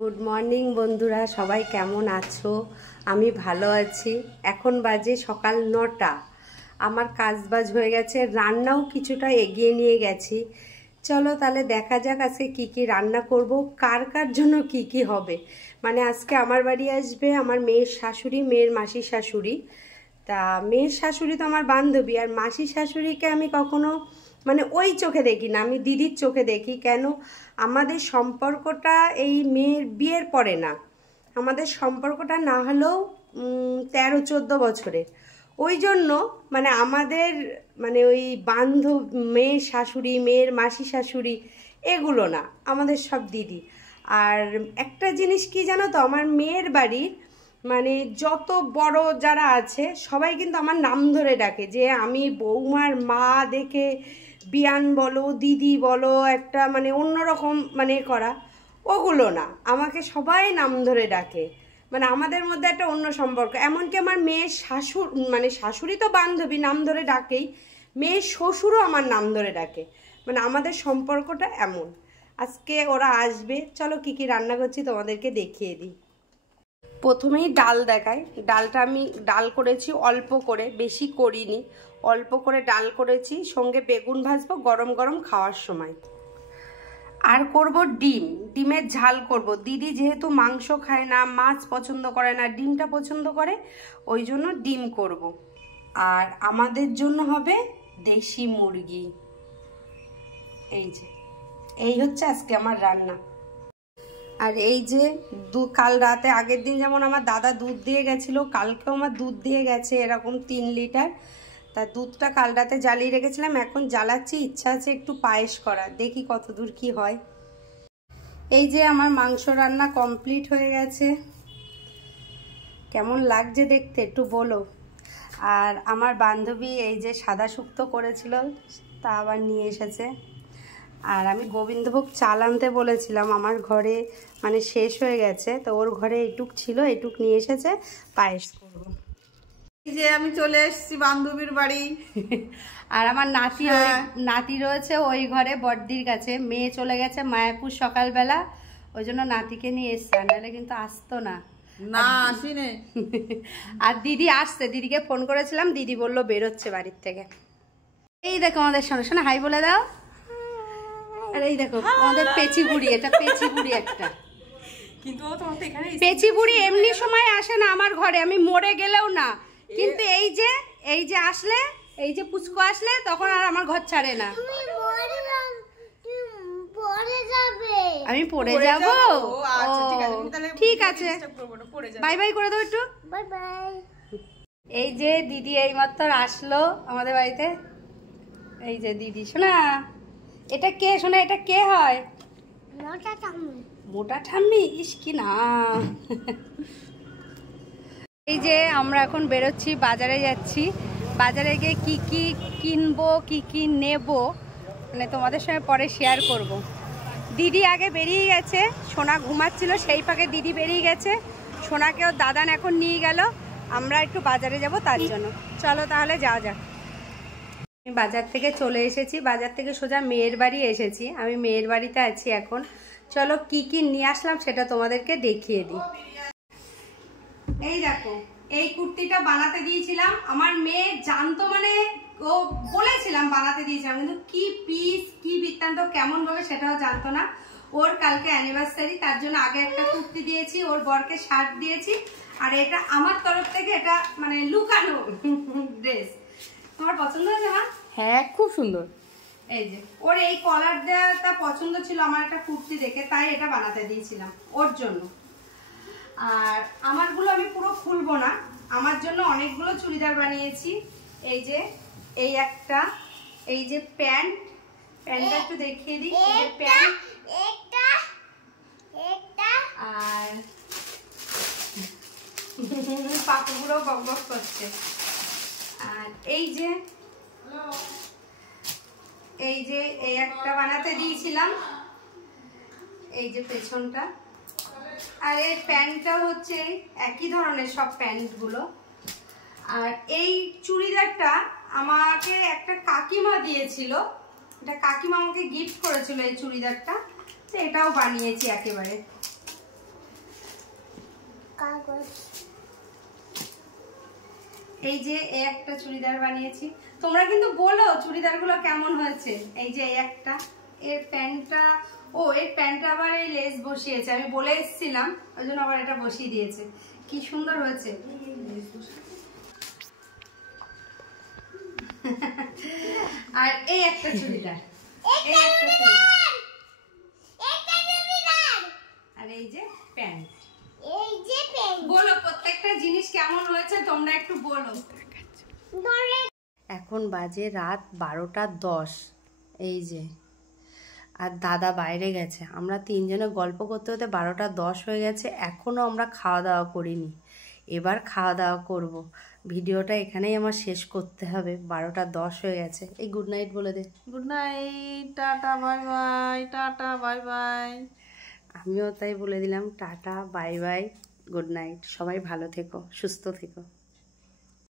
Good morning বন্ধুরা, সবাই কেমন আছো? আমি ভালো আছি। এখন বাজে সকাল 9টা। আমার কাজবাজ হয়ে গেছে, রান্নাও কিছুটা এগিয়ে নিয়ে গেছি। চলো তাহলে দেখা যাক আজকে কি কি রান্না করব, কার কার জন্য কি কি হবে। মানে আজকে আমার বাড়ি আসবে আমার মেয়ের শাশুড়ি, মেয়ের মাসির শাশুড়ি। তা মেয়ের শাশুড়ি তো আমার বান্ধবী, আর মাসির শাশুড়িকে আমি কখনো মানে ওই চোখে দেখি না, আমি দিদির চোখে দেখি। কেন? আমাদের সম্পর্কটা এই মেয়ের বিয়ের পরে না, আমাদের সম্পর্কটা না হলেও 13-14 বছরের। ওই জন্য মানে আমাদের মানে ওই বান্ধব, মেয়ের শাশুড়ি, মেয়ের মাসি শাশুড়ি এগুলো না, আমাদের সব দিদি। আর একটা জিনিস কি জানো তো, আমার মেয়ের বাড়ির মানে যত বড় যারা আছে সবাই কিন্তু আমার নাম ধরে ডাকে, যে আমি বৌমার মা দেখে বিয়ান বলো, দিদি বলো, একটা মানে অন্যরকম মানে করা, ওগুলো না, আমাকে সবাই নাম ধরে ডাকে। মানে আমাদের মধ্যে একটা অন্য সম্পর্ক। এমনকি আমার মেয়ের শাশুড় মানে শাশুড়ি তো বান্ধবী, নাম ধরে ডাকেই, মেয়ের শ্বশুরও আমার নাম ধরে ডাকে। মানে আমাদের সম্পর্কটা এমন। আজকে ওরা আসবে, চলো কি কি রান্না করছি তোমাদেরকে দেখিয়ে দিই। প্রথমেই ডাল দেখাই। ডালটা আমি ডাল করেছি অল্প করে, বেশি করিনি, অল্প করে ডাল করেছি। সঙ্গে বেগুন ভাজবো গরম গরম খাওয়ার সময়। আর করব ডিম, ডিমের ঝাল করব। দিদি যেহেতু মাংস খায় না, মাছ পছন্দ করে না, ডিমটা পছন্দ করে, ওই জন্য ডিম করব। আর আমাদের জন্য হবে দেশি মুরগি। এই হচ্ছে আজকে আমার রান্না। আর এই যে কাল রাতে, আগের দিন যেমন আমার দাদা দুধ দিয়ে গেছিল, কালকেও আমার দুধ দিয়ে গেছে এরকম 3 লিটার। তা দুধটা কাল রাতে জ্বালিয়ে রেখেছিলাম, এখন জ্বালাচ্ছি। ইচ্ছা আছে একটু পায়েস করার, দেখি কত দূর কি হয়। এই যে আমার মাংস রান্না কমপ্লিট হয়ে গেছে। কেমন লাগছে দেখতে একটু বলো। আর আমার বান্ধবী এই যে সাদা শুক্তো করেছিল, তা আবার নিয়ে এসেছে। আর আমি গোবিন্দভোগ চাল আনতে বলেছিলাম, আমার ঘরে মানে শেষ হয়ে গেছে, তো ওর ঘরে এইটুক ছিল, এইটুক নিয়ে এসেছে, পায়েস করব। এই যে আমি চলে এসেছি বান্ধবীর বাড়ি। আর আমার নাতি রয়েছে ওই ঘরে বড়দির কাছে। মেয়ে চলে গেছে মায়াপুর সকালবেলা, ওই জন্য নাতিকে নিয়ে এসছে, নাহলে কিন্তু আসতো না। না আসিনি। আর দিদি আসছে, দিদিকে ফোন করেছিলাম, দিদি বললো বেরোচ্ছে বাড়ির থেকে। এই দেখো আমাদের শোনো, শোনো হাই বলে দাও। আর এই দেখো আমাদের পেচি বুড়ি, এটা পেচি বুড়ি একটা। কিন্তু ও তোমার তো এখানে পেচি বুড়ি এমনি সময় আসে না আমার ঘরে, আমি মরে গেলেও না, কিন্তু এই যে আসলে, এই যে পুচকো আসলে তখন আর আমার ঘর ছাড়ে না। আমি পড়ে যাব। ঠিক আছে, বাই বাই করে দাও একটু। Bye bye. এই যে দিদি এইমাত্র আসলো আমাদের বাড়িতে। এই যে দিদি শোনা, এটা কে শোনা, এটা কে হয়? মোটা ঠাম্মি। মোটা ঠাম্মি, ইস কি না। এই যে আমরা এখন বেরোচ্ছি, বাজারে যাচ্ছি। বাজারে গিয়ে কি কি কিনবো, কি কি নেব, মানে তোমাদের সঙ্গে পরে শেয়ার করব। দিদি আগে বেরিয়ে গেছে, সোনা ঘুমাচ্ছিল, সেই ফাঁকে দিদি বেরিয়ে গেছে। সোনাকেও দাদান এখন নিয়ে গেল, আমরা একটু বাজারে যাব তার জন্য। চলো তাহলে যাওয়া যাক। আমি বাজার থেকে চলে এসেছি, বাজার থেকে সোজা মেয়ের বাড়ি এসেছি। আমি মেয়ের বাড়িতে আছি এখন। চলো কি কি নিয়ে আসলাম সেটা তোমাদেরকে দেখিয়ে দিই। এই দেখো, এই কুর্তিটা বানাতে দিয়েছিলাম, আমার মেয়ে জানতো, মানে ও বলেছিলাম বানাতে দিয়েছিলাম, কিন্তু কি পিস কি বৃত্তান্ত কেমন হবে সেটাও জানতো না। ওর কালকে অ্যানিভার্সারি, তার জন্য আগে একটা কুর্তি দিয়েছি, ওর বরকে শার্ট দিয়েছি, আর এটা আমার তরফ থেকে এটা মানে লুকানো ড্রেস। তোমার পছন্দ হয়েছে না? হ্যাঁ খুব সুন্দর। এই যে ওর এই কলার দেওয়াটা পছন্দ ছিল আমার একটা কুর্তি দেখে, তাই এটা বানাতে দিয়েছিলাম ওর জন্য। আর আমারগুলো আমি পুরো খুলবো না, আমার জন্য অনেকগুলো চুড়িদার বানিয়েছি। এই যে এই একটা, এই যে প্যান্টটা একটু দেখিয়ে দিই। এই যে প্যান্ট, আর পাপুগুলো বক বক করছে। আর এই যে এই একটা বানাতে দিয়েছিলাম, এই যে পেছনটা। আর এই প্যান্টটা হচ্ছে একই ধরনের সব প্যান্টগুলো। আর এই চুড়িদারটা আমাকে একটা কাকিমা দিয়েছিল, এটা কাকিমা আমাকে গিফট করেছিল এই চুড়িদারটা, তো এটাও বানিয়েছি একেবারে। এই যে এই একটা চুড়িদার বানিয়েছি, তোমরা কিন্তু বলো চুড়িদারগুলো কেমন হয়েছে। এই যে এই একটা, এর প্যান্টটা, এর প্যান্টটা আবার এই লেস বসিয়েছে, আমি বলে এসেছিলাম ওই জন্য আবার এটা বসিয়ে দিয়েছে। কি সুন্দর হয়েছে। আর এই একটা চুড়িদার, এই একটা চুড়িদার, আর এই যে প্যান্ট। বলো প্রত্যেকটা জিনিস কেমন হয়েছে তোমরা একটু বলো। এখন বাজে রাত 12:10। এই যে আর দাদা বাইরে গেছে, আমরা তিনজনে গল্প করতে করতে 12:10 হয়ে গেছে, এখনো আমরা খাওয়া দাওয়া করিনি। এবার খাওয়া দাওয়া করব। ভিডিওটা এখানেই আমার শেষ করতে হবে, 12:10 হয়ে গেছে। এই গুড নাইট বলে দে। Good night, tata bye bye, tata bye bye. আমিও তাই বলে দিলাম, tata bye bye, good night. সবাই ভালো থেকো, সুস্থ থেকো।